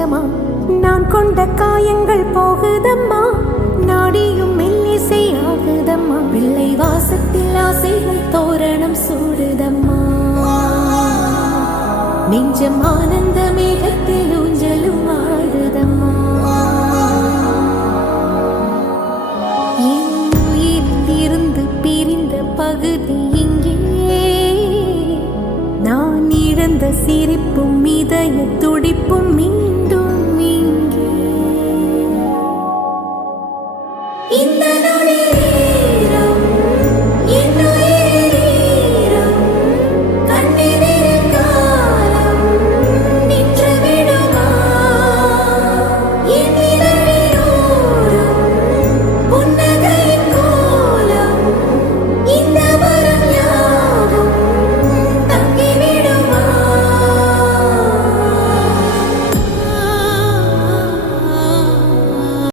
கொஞ்சமா நான் கொண்ட காயங்கள் போகுதம்மா, நாடியும் மெல்லிசை ஆகுதம்மா, பிள்ளை வாசத்தில் ஆசைகள் தோரணம் சூடுதம்மா, நெஞ்சம் ஆனந்த மேகத்தில் ஊஞ்சலும் ஆடுதம்மா. என் உயிரிலிருந்து பிரிந்த பகுதி இங்கே, நான் இழந்த சிரிப்பும் இதய துடிப்பும் மீண்டும்